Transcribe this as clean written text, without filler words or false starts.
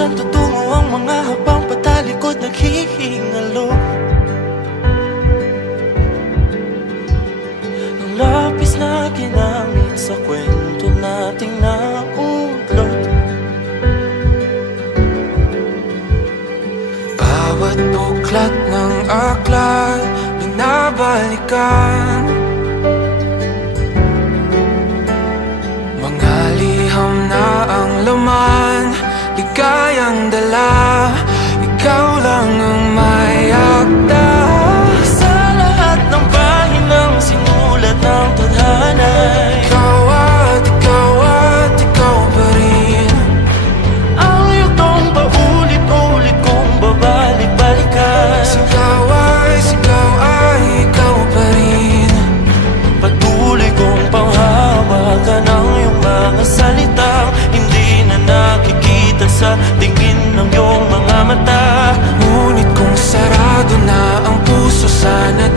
Saan tutungo ang mga habang patalikod naghihingalo? Ang lapis na ginamit sa kwento nating naudlot. Bawat buklat ng aklat binabalikan, mga liham na ang laman, ligayang dala, ikaw lang ang may akda. Sa lahat ng pahinang sinulat ng tadhana, ikaw at ikaw pa rin. Ang yugtong paulit-ulit kong babalik-balikan. Sigaw ay ikaw pa rin. Patuloy kong panghawakan ang iyong mga salitang hindi na nakikita sa tingin ng iyong mga mata. Ngunit kung sarado na ang puso, sana